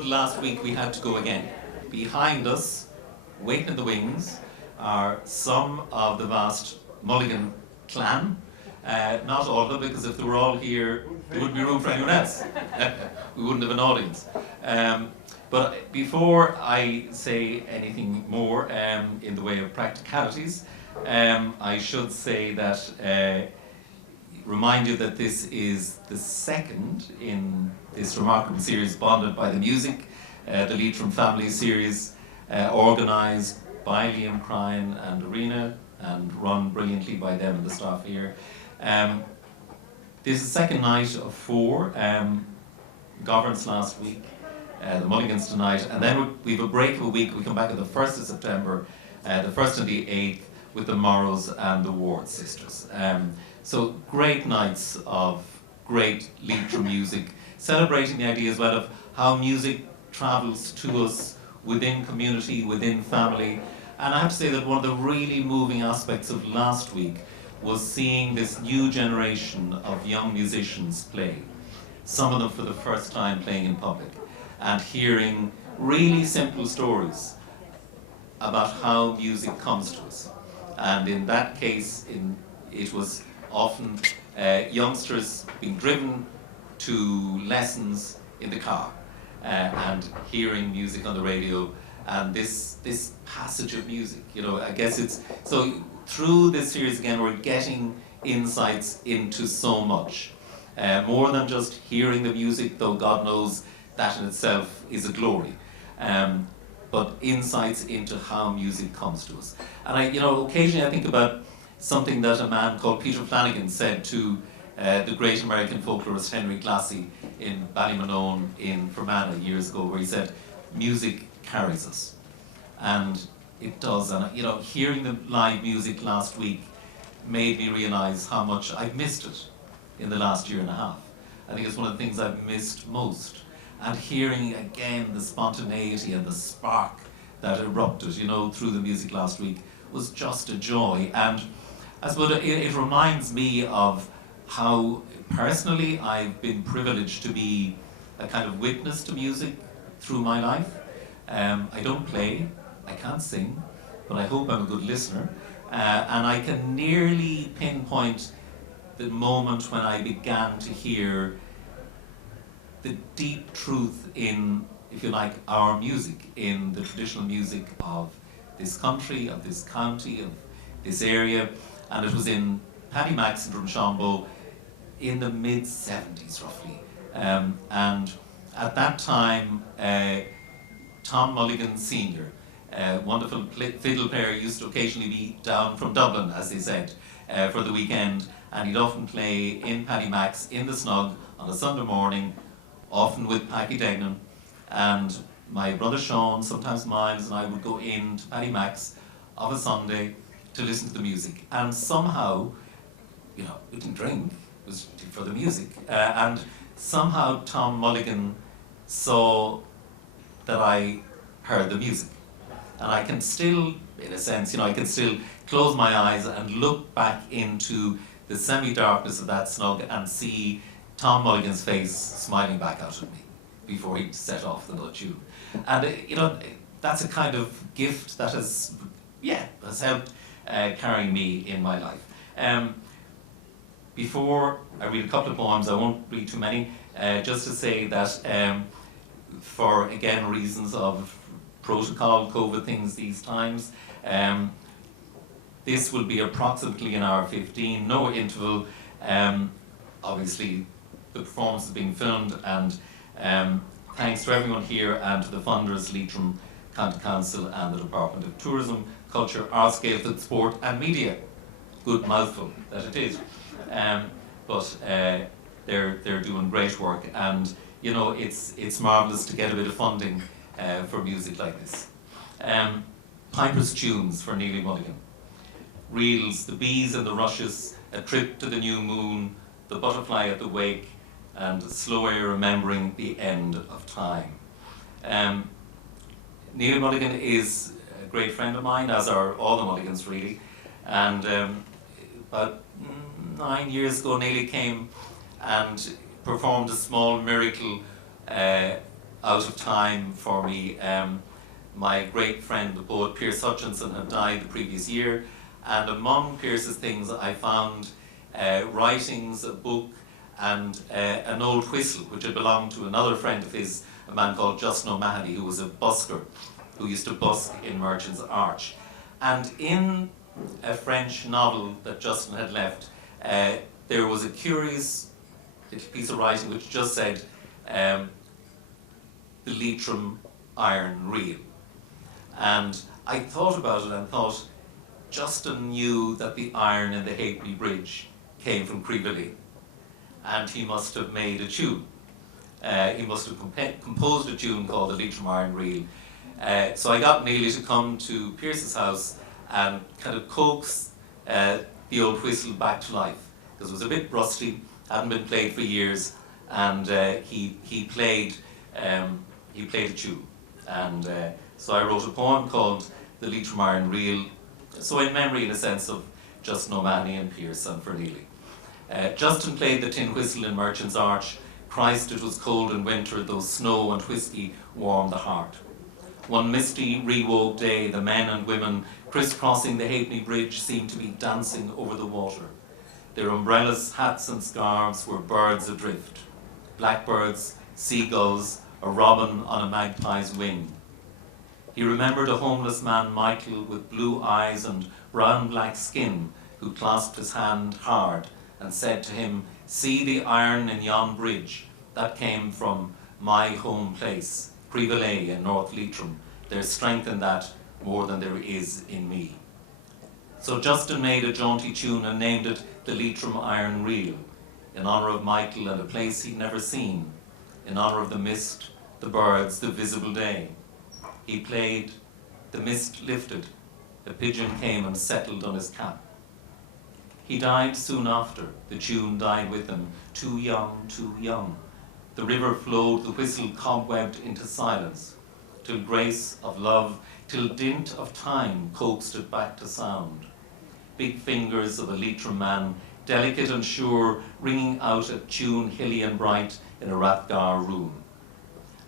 good last week, we had to go again. Behind us, waiting in the wings, are some of the vast Mulligan clan. Not all of them, because if they were all here, there wouldn't be room for anyone else. We wouldn't have an audience. But before I say anything more in the way of practicalities, I should say that, remind you that this is the second in this remarkable series, Bonded by the Music, the Leitrim Family series, organised by Liam, Cryan and Arena, and run brilliantly by them and the staff here. This is the second night of 4, Governance last week, the Mulligans tonight, and then we have a break of a week. We come back on the 1st of September, the 1st and the 8th, with the Morrows and the Ward sisters. So great nights of great Leitrim music, celebrating the idea as well of how music travels to us within community, within family. And I have to say that one of the really moving aspects of last week was seeing this new generation of young musicians play. Some of them for the first time playing in public, and hearing really simple stories about how music comes to us. And in that case, it was often youngsters being driven to lessons in the car and hearing music on the radio, and this passage of music, you know, I guess it's, so through this series again, we're getting insights into so much. More than just hearing the music, though God knows that in itself is a glory. But insights into how music comes to us. And occasionally I think about something that a man called Peter Flanagan said to the great American folklorist Henry Glassy in Ballymonone in Fermanagh years ago, where he said, music carries us. And it does. And hearing the live music last week made me realise how much I've missed it in the last year and a half. I think it's one of the things I've missed most. And hearing again the spontaneity and the spark that erupted, through the music last week was just a joy. And I suppose it reminds me of how personally I've been privileged to be a kind of witness to music through my life. I don't play, I can't sing, but I hope I'm a good listener. And I can nearly pinpoint the moment when I began to hear the deep truth in, if you like, our music, in the traditional music of this country, of this county, of this area. And it was in Paddy Max in Drumshanbo in the mid-70s, roughly. And at that time, Tom Mulligan Sr., wonderful fiddle player, used to occasionally be down from Dublin, as they said, for the weekend. And he'd often play in Paddy Max in the snug on a Sunday morning, often with Packy Degnan, and my brother Sean, sometimes Miles, and I would go in to Paddy Max of a Sunday to listen to the music. And somehow, we didn't drink, it was for the music. And somehow Tom Mulligan saw that I heard the music. And I can still, in a sense, I can still close my eyes and look back into the semi-darkness of that snug and see Tom Mulligan's face smiling back out at me before he set off the nut tune. And that's a kind of gift that has helped carry me in my life. Before I read a couple of poems, I won't read too many, just to say that for, again, reasons of protocol, COVID things these times, this will be approximately an hour 15, no interval. Obviously, the performance is being filmed, and thanks to everyone here and to the funders, Leitrim County Council and the Department of Tourism, Culture, Arts, Gaeltacht, Sport and Media. Good mouthful that it is. But they're doing great work, and it's marvellous to get a bit of funding for music like this. Piper's Tunes for Neely Mulligan. Reels, the bees and the rushes, a trip to the new moon, the butterfly at the wake, and slow air remembering the end of time. Neil Mulligan is a great friend of mine, as are all the Mulligans really. And about 9 years ago, Neil came and performed a small miracle out of time for me. My great friend, the poet Pierce Hutchinson, had died the previous year, and among Pierce's things I found writings, a book, and an old whistle which had belonged to another friend of his, a man called Justin O'Mahony, who was a busker, who used to busk in Merchant's Arch. And in a French novel that Justin had left, there was a curious little piece of writing which just said, the Leitrim iron reel. And I thought about it and thought, Justin knew that the iron in the Halfpenny Bridge came from Creevily, and he must have made a tune. He must have composed a tune called the Leitrim Iron Reel. So I got Neely to come to Pierce's house and kind of coax the old whistle back to life, because it was a bit rusty, hadn't been played for years, and he played a tune. And so I wrote a poem called The Leitrim Iron Reel, so in memory, in a sense, of Justin O'Mahony and Pierce and Ferneely. Justin played the tin whistle in Merchant's Arch. Christ, it was cold in winter, though snow and whiskey warmed the heart. One misty, re-woke day, the men and women crisscrossing the Halfpenny Bridge seemed to be dancing over the water. Their umbrellas, hats and scarves were birds adrift. Blackbirds, seagulls, a robin on a magpie's wing. He remembered a homeless man, Michael, with blue eyes and brown-black skin, who clasped his hand hard and said to him, "See the iron in yon bridge, that came from my home place, Creevily in North Leitrim. There's strength in that more than there is in me." So Justin made a jaunty tune and named it the Leitrim Iron Reel, in honour of Michael and a place he'd never seen, in honour of the mist, the birds, the visible day. He played, the mist lifted, a pigeon came and settled on his cap. He died soon after, the tune died with him, too young, too young. The river flowed, the whistle cobwebbed into silence, till grace of love, till dint of time coaxed it back to sound. Big fingers of a Leitrim man, delicate and sure, ringing out a tune hilly and bright in a Rathgar room.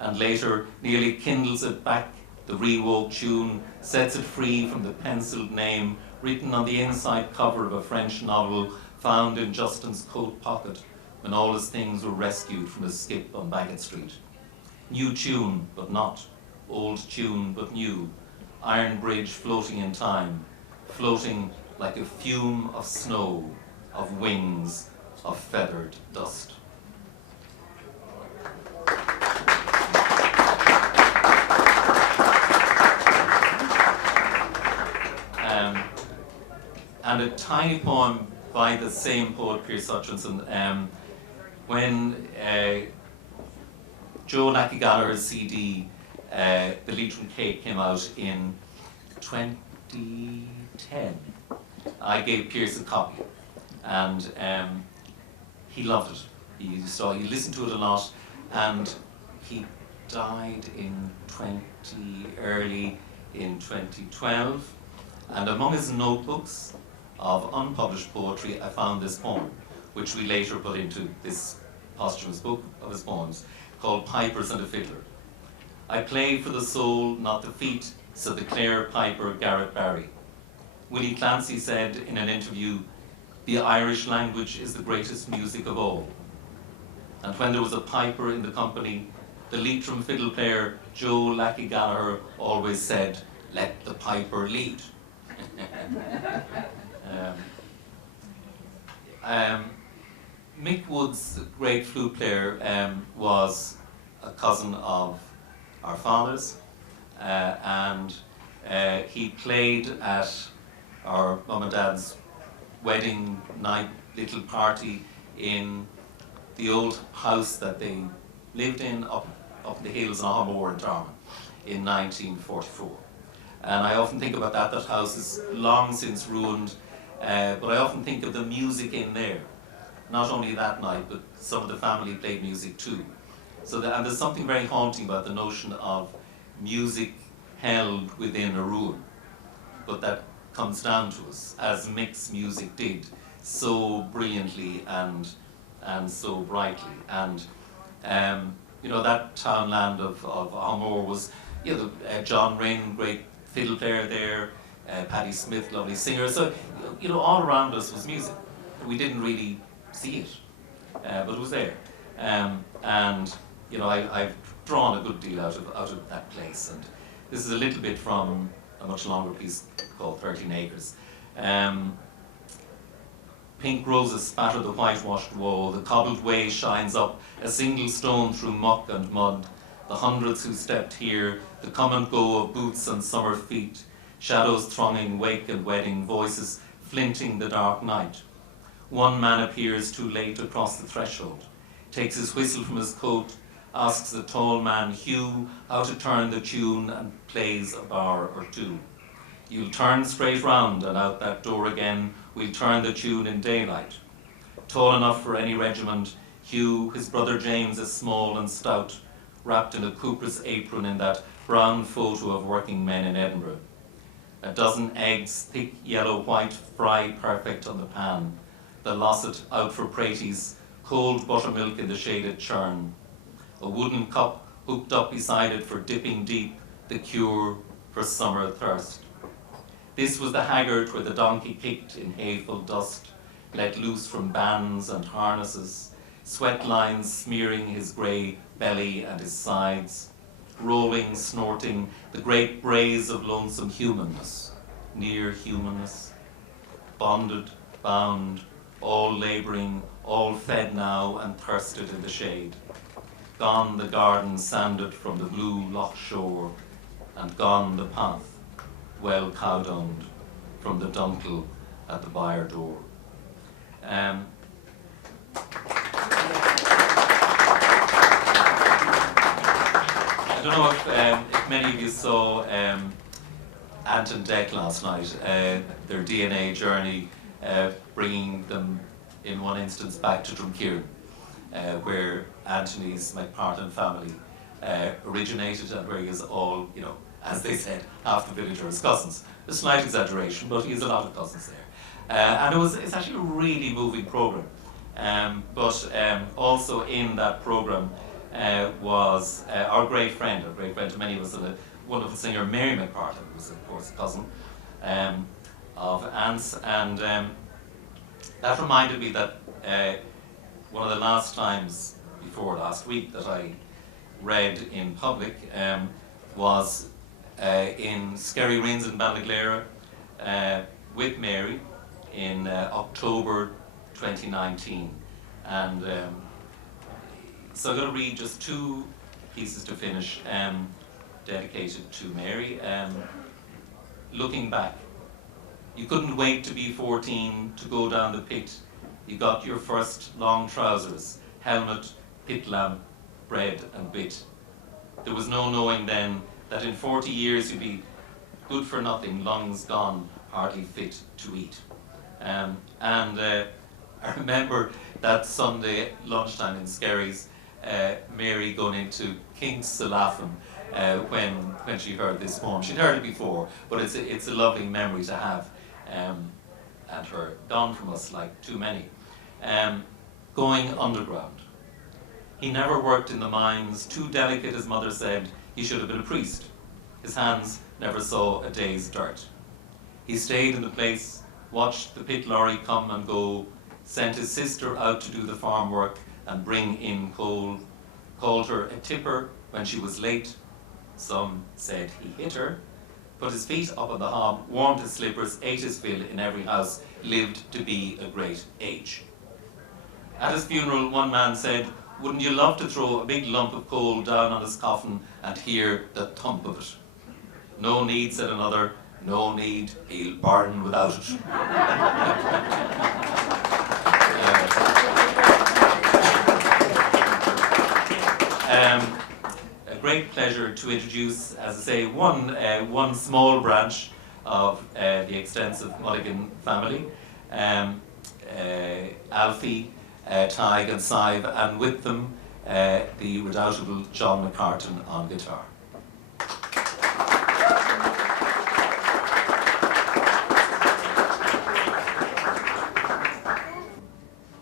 And later nearly kindles it back, the re-woke tune, sets it free from the penciled name written on the inside cover of a French novel found in Justin's coat pocket when all his things were rescued from a skip on Bagot Street. New tune, but not. Old tune, but new. Iron bridge floating in time, floating like a fume of snow, of wings, of feathered dust. And a tiny poem by the same poet, Pierce Hutchinson, when Joe Lackey Gallagher's CD, The Leitrim Cake, came out in 2010, I gave Pierce a copy, and he loved it. He listened to it a lot, and he died early in 2012, and among his notebooks of unpublished poetry, I found this poem, which we later put into this posthumous book of his poems, called Pipers and a Fiddler. "I play for the soul, not the feet," said the Clare piper Garrett Barry. Willie Clancy said in an interview, "The Irish language is the greatest music of all." And when there was a piper in the company, the Leitrim fiddle player Joe Lackey Gallagher always said, "Let the piper lead." Mick Wood's great flute player was a cousin of our father's, and he played at our mum and dad's wedding night little party in the old house that they lived in up the hills in Ahamore in Tarman in 1944. And I often think about that. That house is long since ruined, but I often think of the music in there. Not only that night, but some of the family played music too. And there's something very haunting about the notion of music held within a ruin, but that comes down to us, as Mick's music did, so brilliantly and so brightly. And you know, that townland of Armore was, you know, John Rynne, great fiddle player there, Patti Smith, lovely singer. So, you know, all around us was music. We didn't really see it, but it was there. And, you know, I've drawn a good deal out of that place. And this is a little bit from a much longer piece called 13 Acres. Pink roses spatter the whitewashed wall, the cobbled way shines up, a single stone through muck and mud. The hundreds who stepped here, the come and go of boots and summer feet, shadows thronging wake and wedding, voices flinting the dark night. One man appears too late across the threshold, takes his whistle from his coat, asks the tall man Hugh how to turn the tune and plays a bar or two. You'll turn straight round and out that door again, we'll turn the tune in daylight. Tall enough for any regiment, Hugh, his brother James is small and stout, wrapped in a cooper's apron in that brown photo of working men in Edinburgh. A dozen eggs, thick yellow-white, fry perfect on the pan. The losset out for praties, cold buttermilk in the shaded churn. A wooden cup hooked up beside it for dipping deep, the cure for summer thirst. This was the haggard where the donkey kicked in hayful dust, let loose from bands and harnesses, sweat lines smearing his grey belly and his sides, rolling, snorting, the great braes of lonesome humanness, near humanness, bonded, bound, all labouring, all fed now and thirsted in the shade. Gone the garden sanded from the blue loch shore, and gone the path, well cow-dunged, from the dunkel at the byre door. I don't know if many of you saw Ant and Dec last night, their DNA journey, bringing them in one instance back to Drumkeerin, where Anthony's Mccarthy family originated and where he is all, you know, as they said, half the village are his cousins. A slight exaggeration, but he has a lot of cousins there. And it's actually a really moving programme. But also in that programme was our great friend to many of us, the wonderful singer Mary Mccarthy, who was of course a cousin of Ant's. And that reminded me that one of the last times before last week that I read in public was in Skerry Rins in Ballyglera with Mary in October 2019. And so I'm going to read just two pieces to finish, dedicated to Mary. Looking back, you couldn't wait to be 14 to go down the pit. You got your first long trousers, helmet, pit lamp, bread and bit. There was no knowing then that in 40 years you'd be good for nothing, lungs gone, hardly fit to eat. I remember that Sunday lunchtime in Skerry's, Mary going into King's Salafin when she heard this poem. She'd heard it before, but it's a lovely memory to have, and her gone from us like too many. Going underground. He never worked in the mines, too delicate, his mother said, he should have been a priest. His hands never saw a day's dirt. He stayed in the place, watched the pit lorry come and go, sent his sister out to do the farm work and bring in coal, called her a tipper when she was late. Some said he hit her, put his feet up on the hob, warmed his slippers, ate his fill in every house, lived to be a great age. At his funeral, one man said, wouldn't you love to throw a big lump of coal down on his coffin and hear the thump of it? No need, said another, no need, he'll burn without it. A great pleasure to introduce, as I say, one small branch of the extensive Mulligan family, Alfie, Tig and Sive, and with them the redoubtable John Mccarthy on guitar.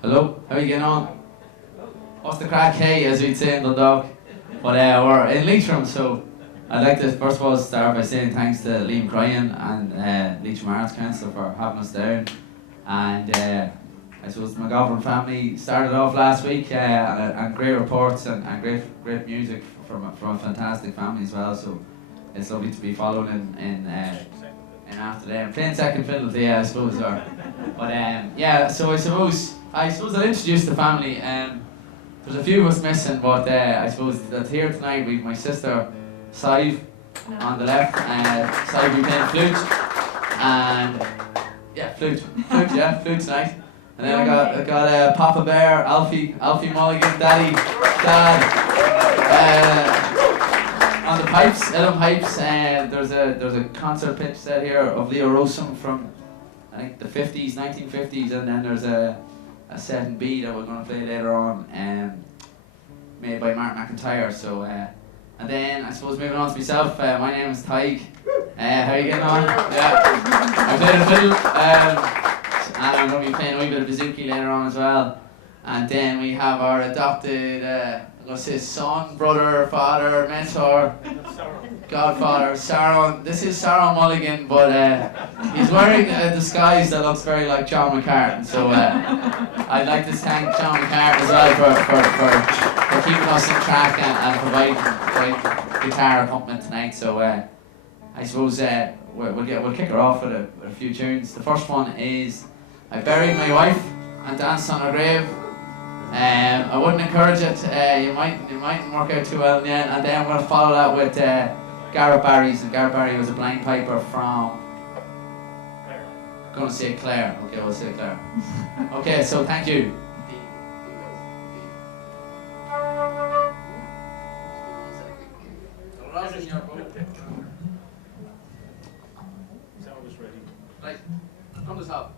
Hello, how are you getting on? What's the crack, hey, as we'd say in Dundalk? But we're in Leitrim, so I'd like to first of all start by saying thanks to Liam Cryan and Leitrim Arts Council for having us down. And I suppose the McGovern family started off last week, and great reports and great music from a fantastic family as well. So it's lovely to be following in after them. Playing second fiddle, I suppose. But yeah, so I suppose I'll introduce the family. There's a few of us missing, but I suppose that's here tonight. We've my sister Sive on the left, Sive will be playing flute, and flute tonight. And then I got Papa Bear, Alfie Mulligan, Dad, on the pipes, Ellen pipes. There's a concert pitch set here of Leo Rosum from I think the 1950s, and then there's a set in B that we're going to play later on, made by Mark McIntyre. So, and then I suppose moving on to myself, my name is Tig. How are you getting on? Yeah, I play the fiddle, and I'm going to be playing a wee bit of bouzouki later on as well. And then we have our adopted, I'm going to say son, brother, father, mentor, godfather, Saron. This is Saron Mulligan, but he's wearing a disguise that looks very like John McCarthy. So I'd like to thank John McCarthy as well for keeping us on track and providing great guitar accompaniment tonight. So I suppose we'll kick her off with a few tunes. The first one is I Buried My Wife and Danced on Her Grave. I wouldn't encourage it. You mightn't work out too well in the end. And then I'm going to follow that with Garrett Barry's, and Garrett Barry was a blind piper from Clare. I'm going to say Clare. Okay, we'll say Clare. Okay, so thank you. Right, from the top.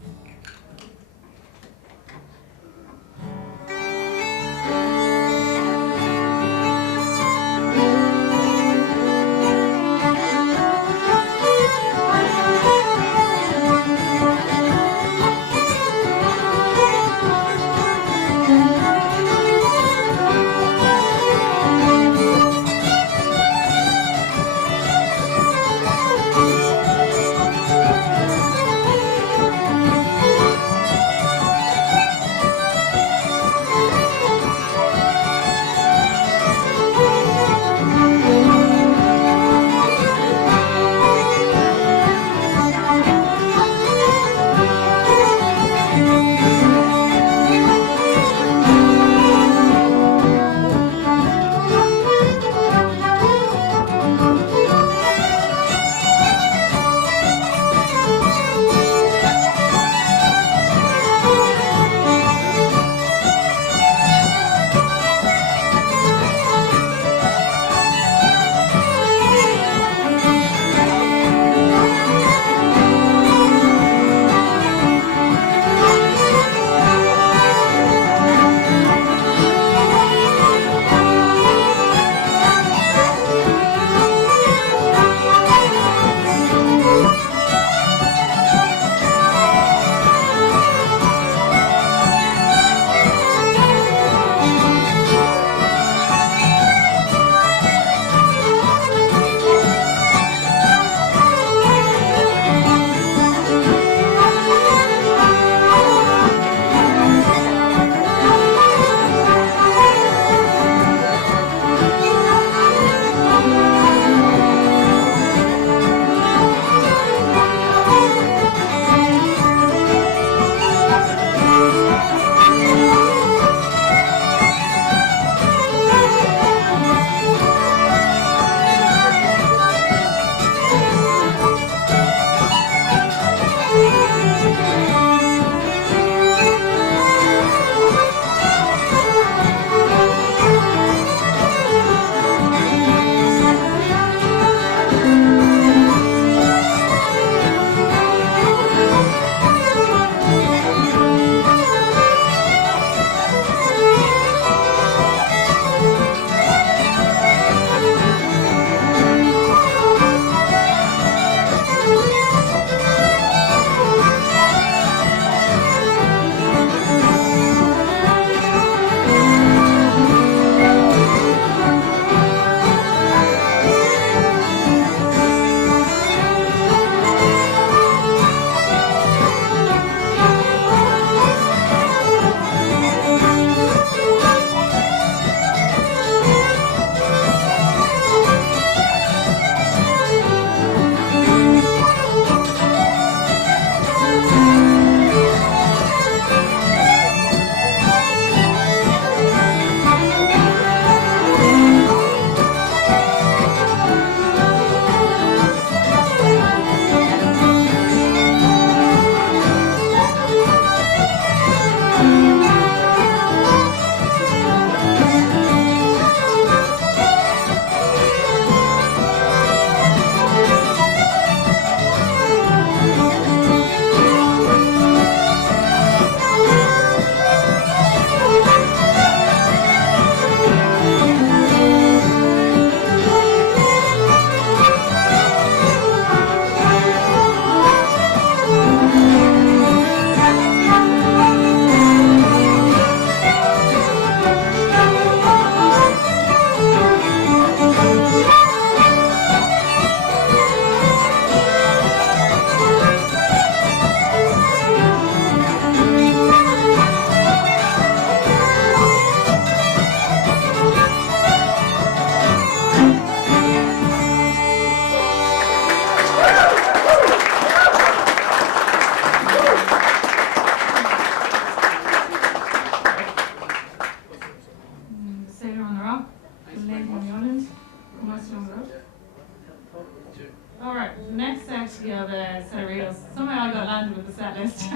that list.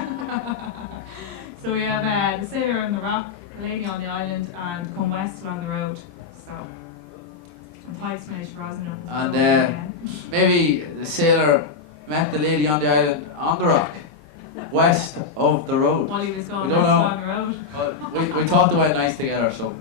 So we have the Sailor on the Rock, the Lady on the Island, and Come West along the road. So, and Pipes finished Rosin. And maybe the sailor met the lady on the island on the rock, west of the road. While he was going We west don't know. along the road. But we thought they went nice together, so.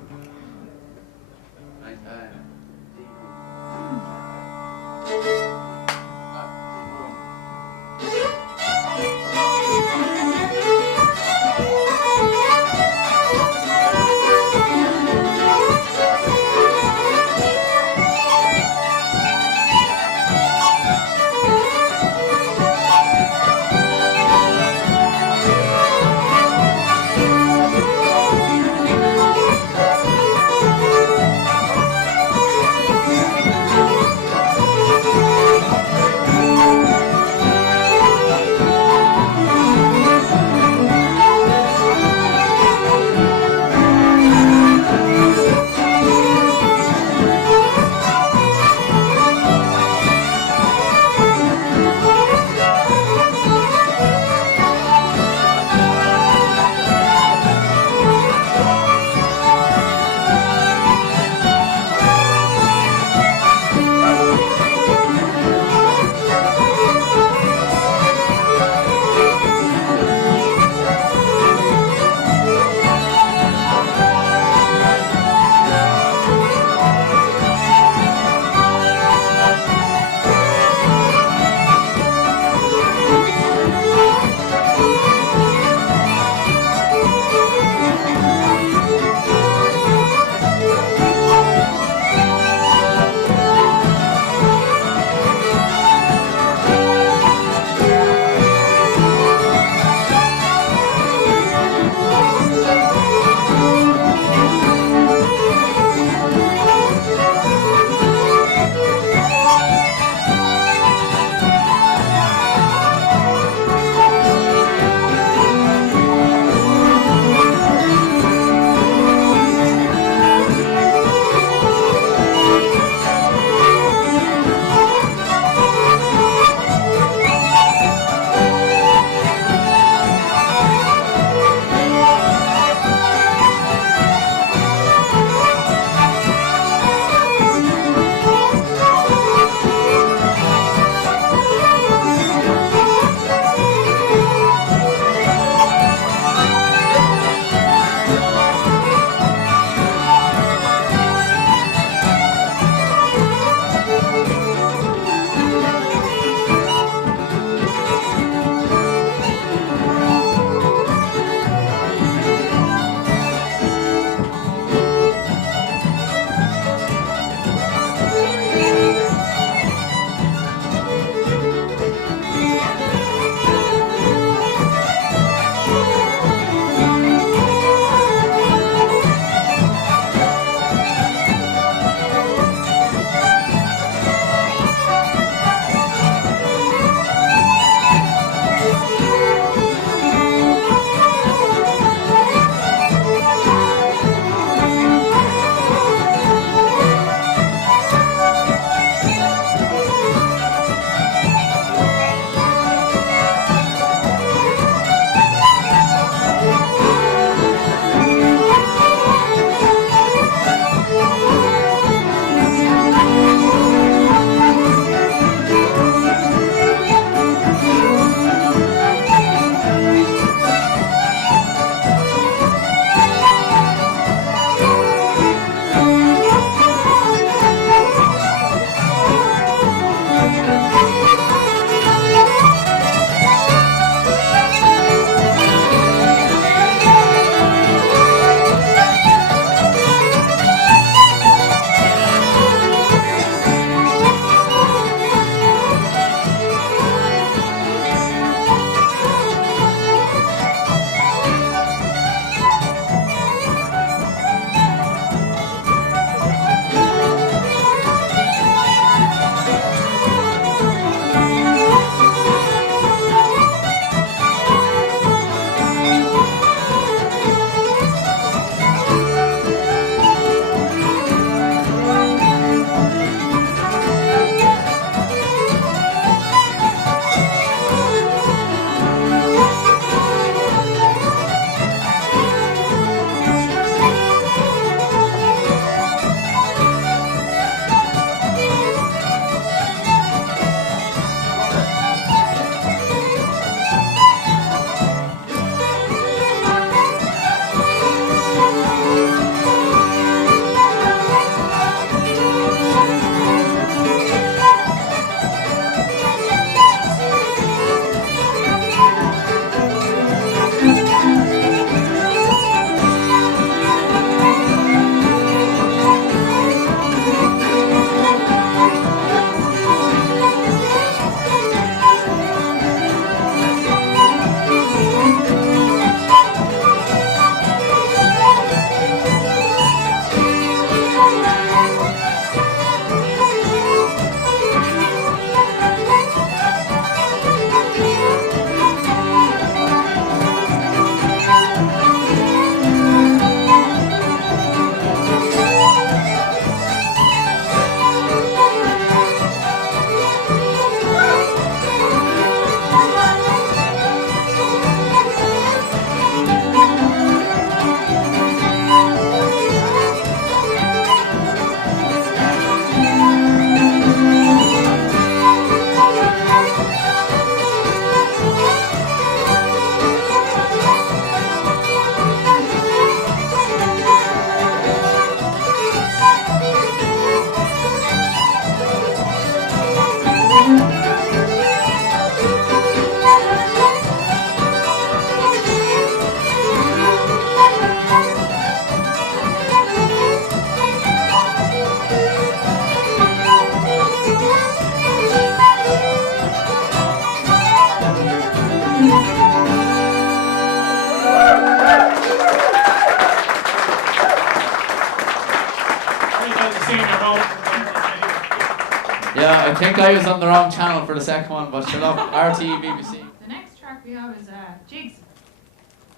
think I was on the wrong channel for the second one, but shut up. RTE, BBC. The next track we have is Jigs,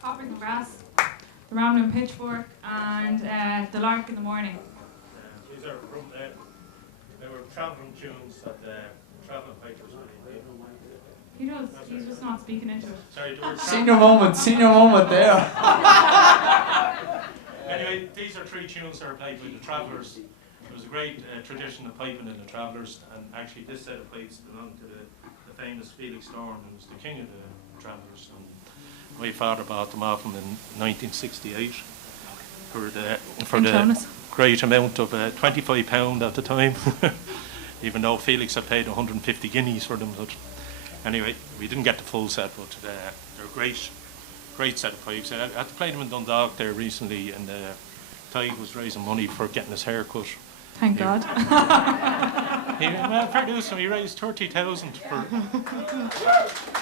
Coppers and Brass, The Ramblin' Pitchfork, and The Lark in the Morning. These are from they were travelling tunes that the travelling pipers were in. He does, he's just not speaking into it. Sorry, they were Senior moment there. Anyway, these are three tunes that are played by the Travellers. There was a great tradition of piping in the Travellers, and actually this set of pipes belonged to the famous Felix Thorne, who was the king of the Travellers. And my father bought them off him in 1968 for the great amount of £25 at the time, even though Felix had paid 150 guineas for them. But anyway, we didn't get the full set, but they're great set of pipes. I had to play them in Dundalk there recently, and Ty was raising money for getting his hair cut. Thank God. Well, fair dues, he raised 30,000 for.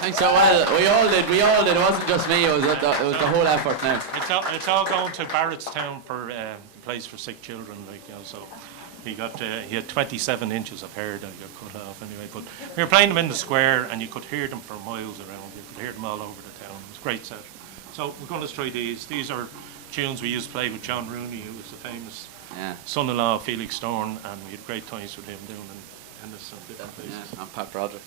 Thanks so well. We all did. It wasn't just me. It was the whole effort now. It's all going to Barrettstown for the place for sick children, so he had 27 inches of hair that got cut off anyway. But we were playing them in the square, and you could hear them for miles around. You could hear them all over the town. It was a great set. So we're going to try these. These are tunes we used to play with John Rooney, who was the famous son-in-law of Felix Thorne, and we had great times with him down in Ennis and different places. Yeah, and Pat Broderick.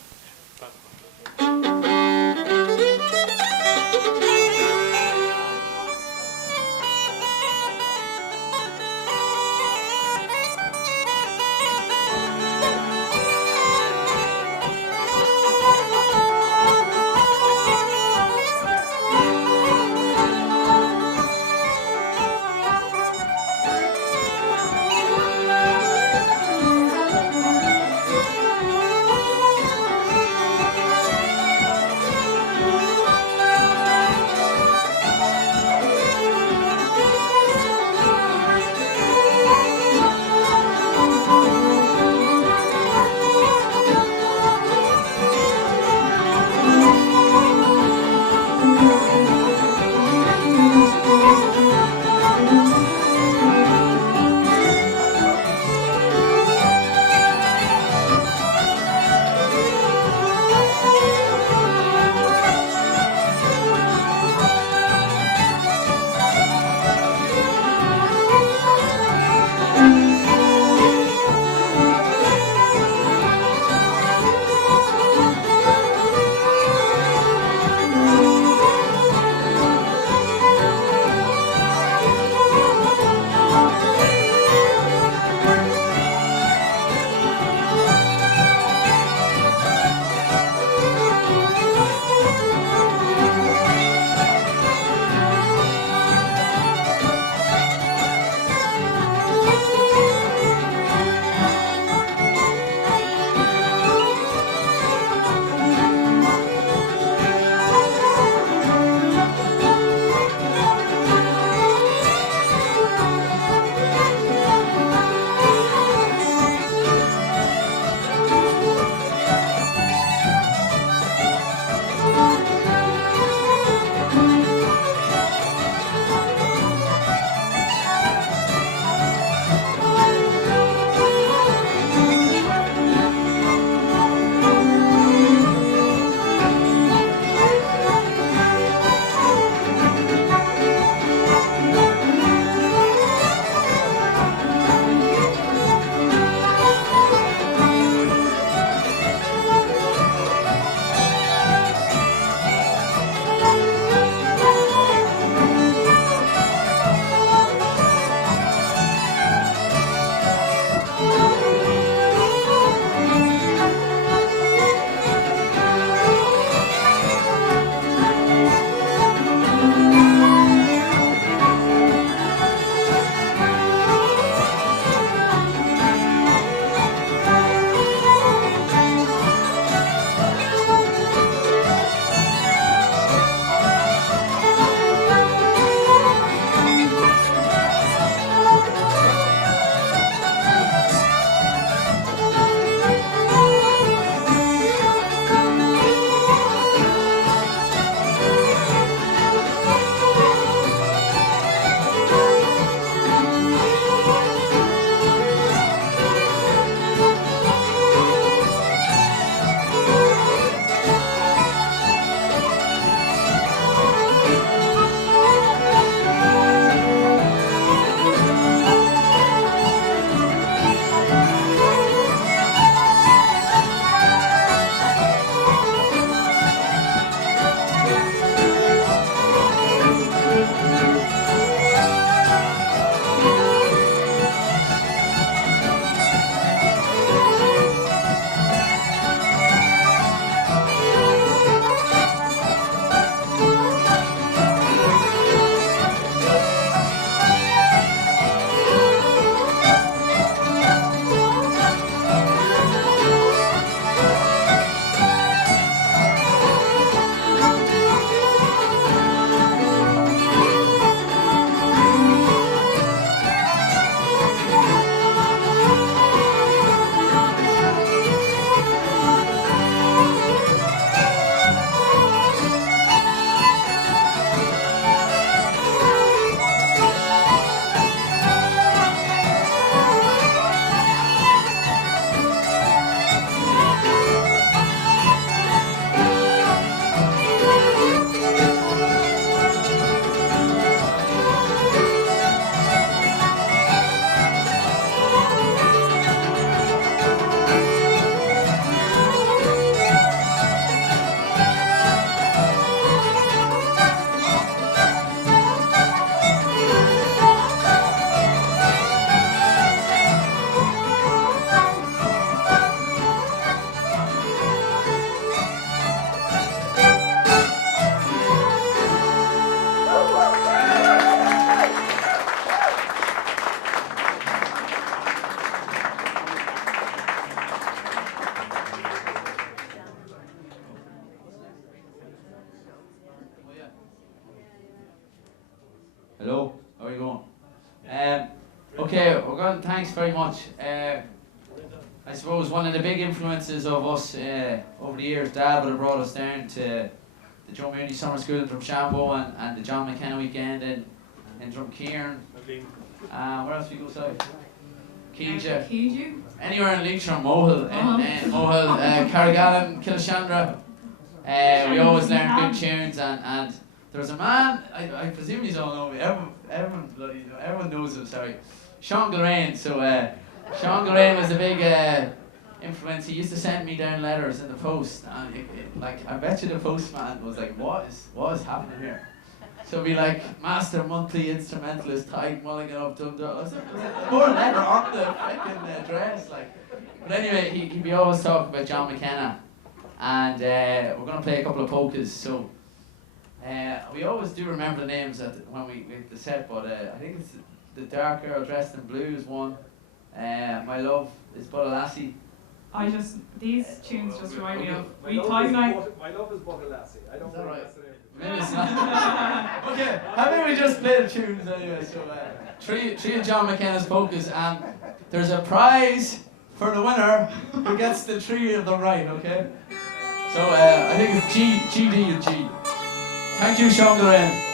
Hello, how are you going? Okay, we're going. Thanks very much. I suppose one of the big influences of us over the years, Dad would have brought us down to the Drummooney Summer School in Drumshambo and the John McKenna weekend in Drumkeern. Where else we go, sorry? Keeja. Anywhere in Leitrim, Mohill, Mohill, Carrick, Killashandra. We always learned good tunes, and there was a man, I presume you all know me, everyone knows him, sorry. Sean Gilrain. So Sean Gilrain was a big influence. He used to send me down letters in the post, and like I bet you the postman was like, what is happening here? So it'd be like, Master Monthly Instrumentalist, Tyke Mulligan of Dundee. I was like, more letter on the freaking address, like. But anyway, he'd be always talking about John McKenna, and we're gonna play a couple of polkas. So we always do remember the names when we the set, but I think it's the Dark Girl Dressed in Blue is one. My Love is But a Lassie. These tunes just remind me of. My love is But a Lassie. I don't know right? that's the name. Maybe it's not. Okay, how about we just play the tunes anyway? So three of John McKenna's polkas, and there's a prize for the winner who gets the three of them right. Okay. So I think it's G, D, and G. Thank you, Sean Gilrain.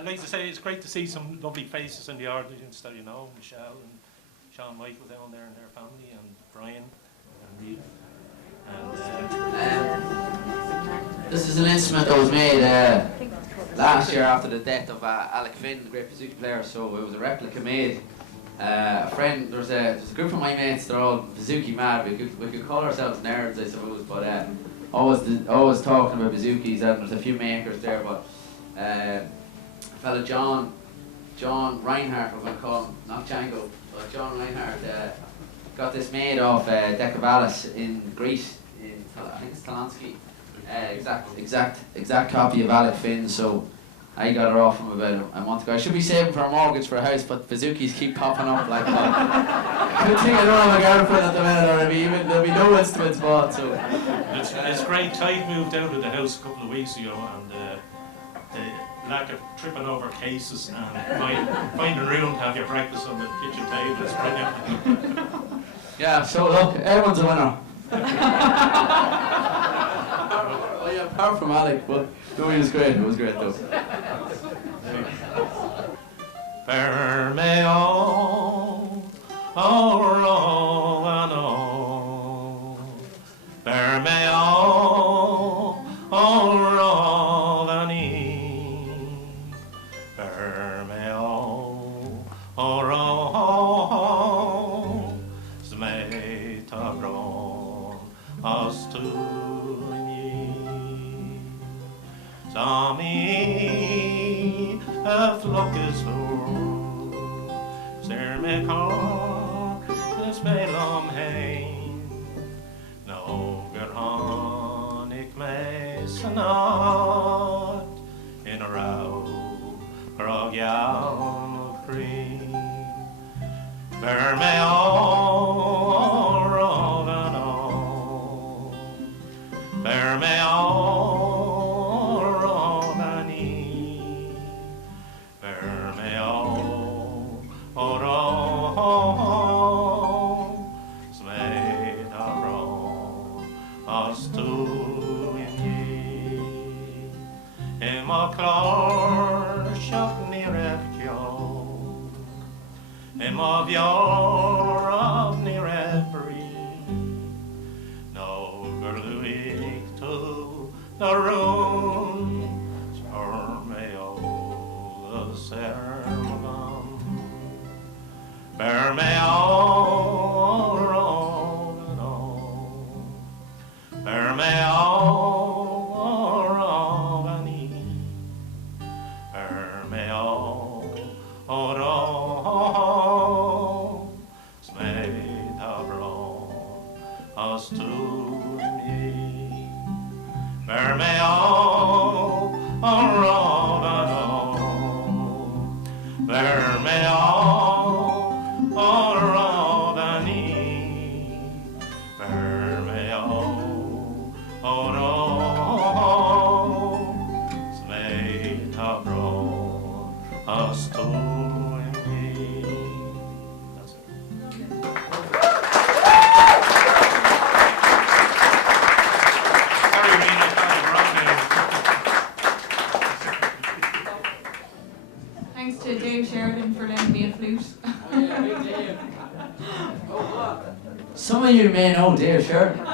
I'd like to say it's great to see some lovely faces in the audience that you know, Michelle and Sean Michael down there and their family, and Brian and Neil. And This is an instrument that was made last year after the death of Alec Finn, the great bouzouki player. So it was a replica made. A friend, there's a group of my mates. They're all bouzouki mad. We could call ourselves nerds, I suppose. But always talking about bouzouki's. And there's a few makers there. But fella John Reinhardt, we're going to call him, not Django, but John Reinhardt, got this made off Decavalis in Greece. I think it's Talansky. Exact copy of Alec Finn. So I got it off him about a month ago. I should be saving for a mortgage for a house, but bouzouki's keep popping up like that. Good thing I don't have a girlfriend at the minute, or there'll be no instruments bought. So it's great. Tide moved out of the house a couple of weeks ago, and the lack of tripping over cases and finding room to have your breakfast on the kitchen table is brilliant. yeah. So look, everyone's a winner. Oh yeah, apart from Alec, but no, he was great. It was great though. Some of you may know Dave Sheridan,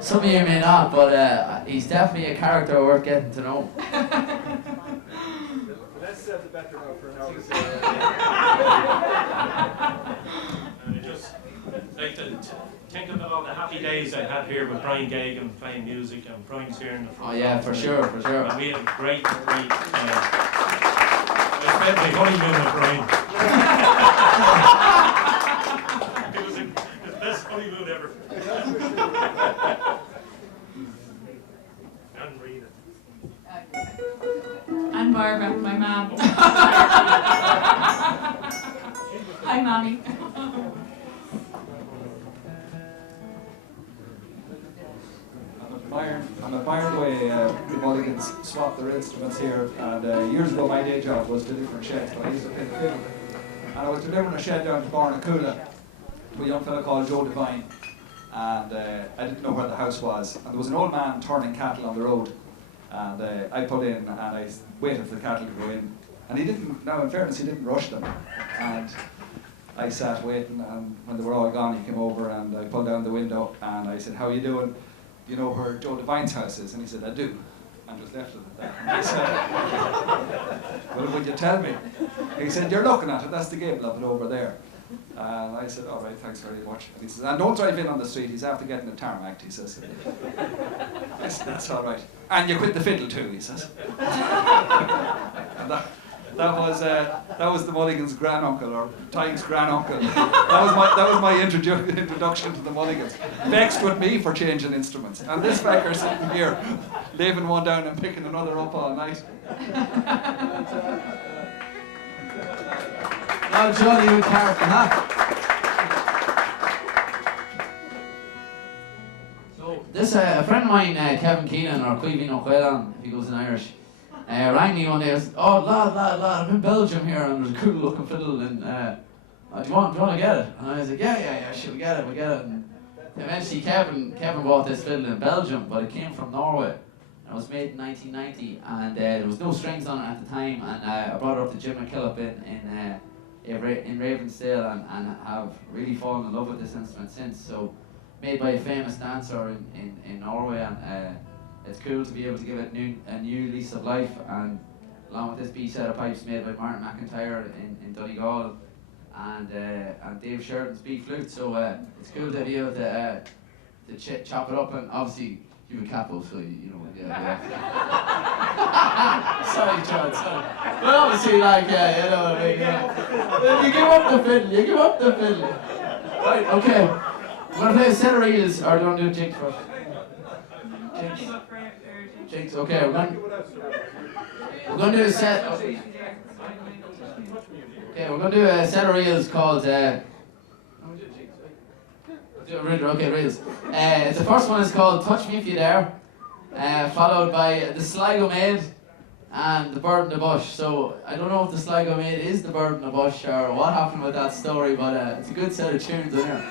some of you may not, but he's definitely a character worth getting to know. Let's set the better note for an hour. I just like to think of all the happy days I had here with Brian Gagan playing music, and Brian's here in the front. Oh yeah, for sure. And we had a great I spent my honeymoon with Brian. It was the best honeymoon ever. And Rita. And Barbara, my mum. Hi, Mommy. I'm a Byron way, the Mulligans swapped their instruments here, and years ago my day job was delivering sheds, but I used to play the fiddle. And I was delivering a shed down to Barnacoola to a young fellow called Joe Devine, and I didn't know where the house was. And there was an old man turning cattle on the road, and I put in and I waited for the cattle to go in, And he didn't, now in fairness, he didn't rush them. And I sat waiting, and when they were all gone, he came over and I pulled down the window and I said, "How you doing? You know where Joe Devine's house is?" And he said, "I do." And just left it at that. And I said, "Well, would you tell me?" He said, "You're looking at it, that's the gable of it over there." And I said, "All right, thanks very much." And he says, "And don't drive in on the street, he's after getting the tarmac," he says. I said, "That's all right. And you quit the fiddle too," he says. And that was the Mulligan's granduncle, or Tyke's granduncle. That was my introduction to the Mulligans. Vexed with me for changing instruments. And this fecker sitting here, leaving one down and picking another up all night. Well, Johnny with Carrick and that. So this a friend of mine, Kevin Keenan, or Cuivin O'Quillan, if he goes in Irish, rang me one day and said, "Oh, lad, I'm in Belgium here and there's a cool looking fiddle and do you want to get it?" And I was like, yeah, sure, we get it. And eventually Kevin bought this fiddle in Belgium, but it came from Norway. And it was made in 1990 and there was no strings on it at the time, and I brought it up to Jim McKillop in Ravensdale and have really fallen in love with this instrument since. So made by a famous dancer in Norway, and it's cool to be able to give it a new lease of life, and along with this B set of pipes made by Martin McIntyre in Donegal and Dave Sheridan's B flute. So it's cool to be able to chop it up, and obviously you were capo, so you know. Yeah. Sorry, John. Sorry. But obviously, you know what I mean. Yeah. You give up the fiddle. Right. Okay. We're gonna play a set of reels, or do you want to do a jinx first? Jinx. Okay. We're gonna do a set. Okay, we're gonna do a set of reels called. Okay, reels. The first one is called "Touch Me If You Dare," followed by "The Sligo Maid" and "The Bird in the Bush." So I don't know if the Sligo Maid is the bird in the bush or what happened with that story, but it's a good set of tunes in here.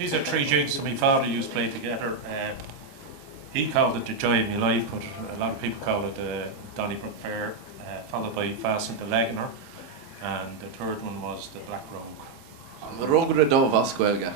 These are three tunes that my father used to play together. He called it The Joy of My Life, but a lot of people call it Donnybrook Fair, followed by Fasten the Leganer, and the third one was The Black Rogue. An rógra dómh Oscailge.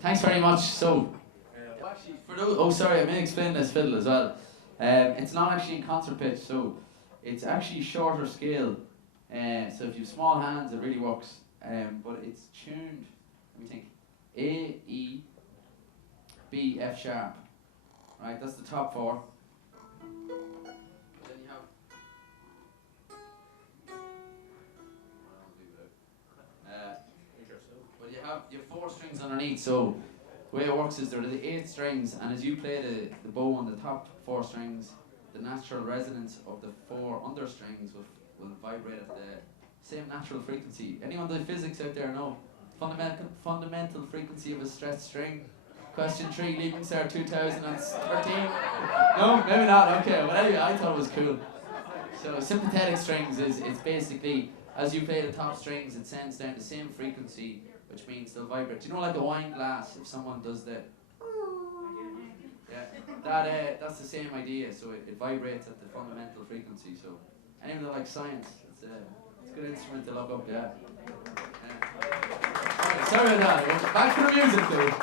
Thanks very much. So, actually, for those, oh sorry, I may explain this fiddle as well. It's not actually in concert pitch, so it's actually shorter scale. So if you have small hands, it really works. But it's tuned, let me think, A, E, B, F sharp. Right, that's the top four. Then you have. But you have 4 strings underneath, so the way it works is there are the 8 strings, and as you play the bow on the top 4 strings, the natural resonance of the 4 under strings will vibrate at the same natural frequency. Anyone do physics out there know? Fundamental frequency of a stretched string. Question 3, Leaving Cert 2013. No, maybe not. Okay, well anyway, I thought it was cool. So sympathetic strings is it's basically as you play the top strings, it sends down the same frequency, which means they'll vibrate. Do you know, like a wine glass? If someone does that, yeah, that's the same idea. So it vibrates at the fundamental frequency. So anyone that likes science, it's a good instrument to look up. Yeah. Sorry about that. Back to the music, please.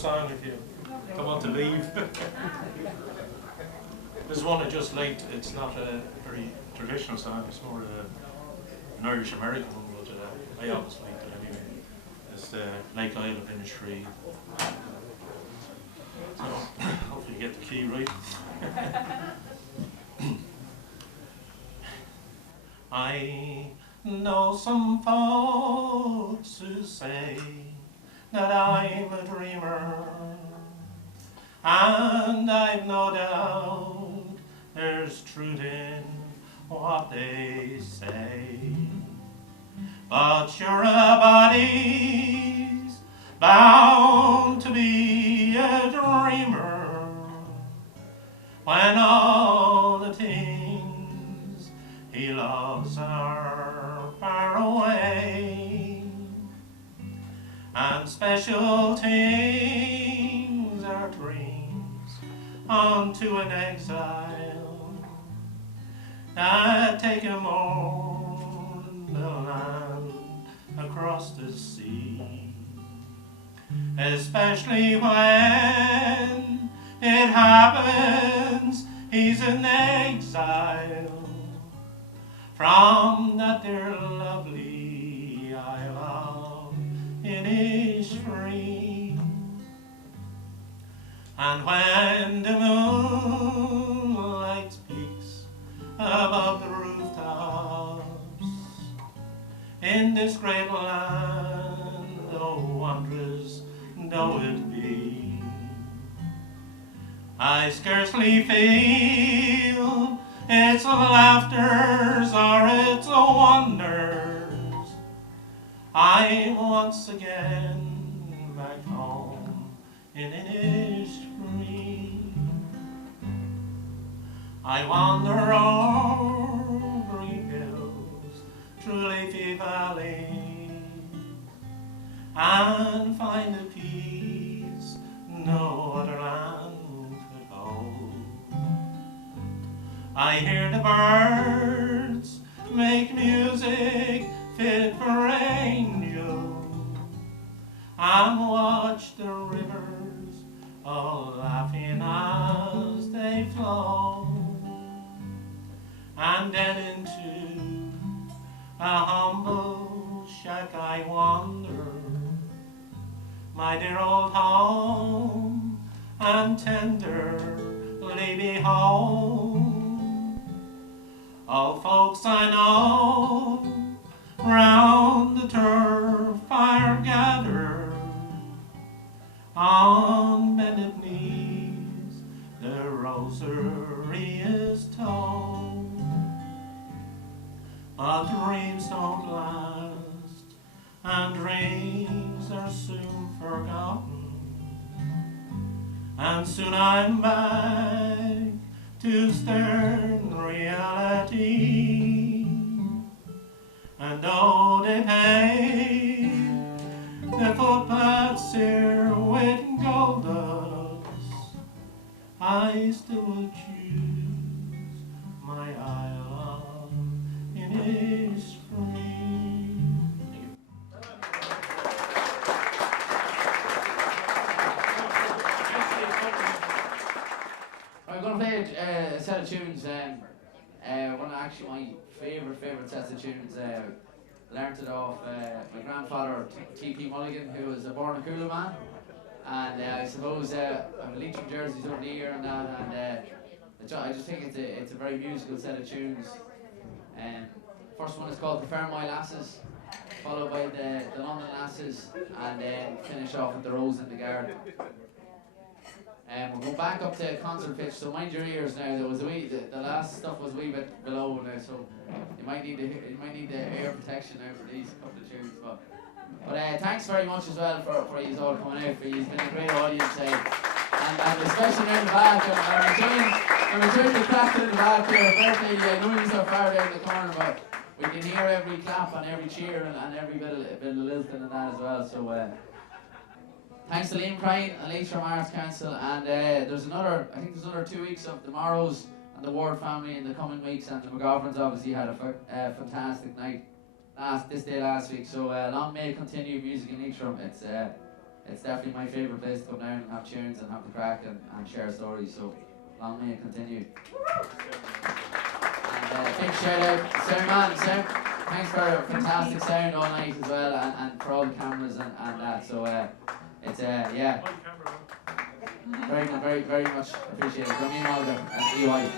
song if you come on to leave. This is one I just liked. It's not a very traditional song, it's more an Irish American one, but I always liked it anyway. It's the Lake Isle of Innisfree. So hopefully you get the key right. I know some folks who say that I'm a dreamer, and I've no doubt there's truth in what they say. But sure, a body's bound to be a dreamer when all the things he loves are far away, and special things are dreams unto an exile that take him on the land across the sea, especially when it happens he's in exile from that dear lovely isle of Innisfree. And when the moonlight speaks above the rooftops in this great land, oh wondrous though it be, I scarcely feel its laughters or its wonders. I'm once again back home in Innisfree. I wander o'er green hills, through leafy valleys, and find a peace no other land could hold. I hear the birds make music fit for angels, and watch the rivers all laughing as they flow. And then into a humble shack I wander, my dear old home, and tenderly behold all folks I know round the turf fire gathered, on bended knees the rosary is told. But dreams don't last, and dreams are soon forgotten, and soon I'm back to stern reality. And though they pave the footpaths here with gold dust, I still will choose my isle of Innisfree. Thank you. I'm going to play a set of tunes, one of actually my favourite sets of tunes. Learned it off my grandfather, T.P. Mulligan, who was a born Coola man. And I suppose I'm Leitrim jerseys over the year and that, and I just think it's a very musical set of tunes. First one is called The Fairmile Lasses, followed by the London Lasses, and then finish off with The Rose in the Garden. We'll go back up to concert pitch, so mind your ears now. There was the last stuff was a wee bit below now, so you might need the air protection now for these couple of tunes. But thanks very much as well for you all coming out. You've been a great audience, and especially down the back. I'm enjoying the clap in the back here. Firstly, I know you're so far down the corner, but we can hear every clap and every cheer and every bit of lilting and that as well. So. Thanks to Liam Cryan and Leitrim Arts Council, and there's another 2 weeks of the Morrows and the Ward family in the coming weeks, and the McGoverns obviously had a fantastic night last week. So long may it continue, music in Leitrim. It's it's definitely my favourite place to come down and have tunes and have the crack and share stories. So long may it continue. And big shout out, sound man, thanks for a fantastic sound all night as well, and for all the cameras and that. So it's yeah, very much appreciated from me and Mulligan and EY.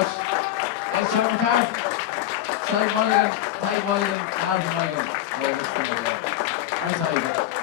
much. Thanks, John McCarthy. Mulligan, Mulligan, Mulligan. Oh, this thing over there. Thanks, Mulligan.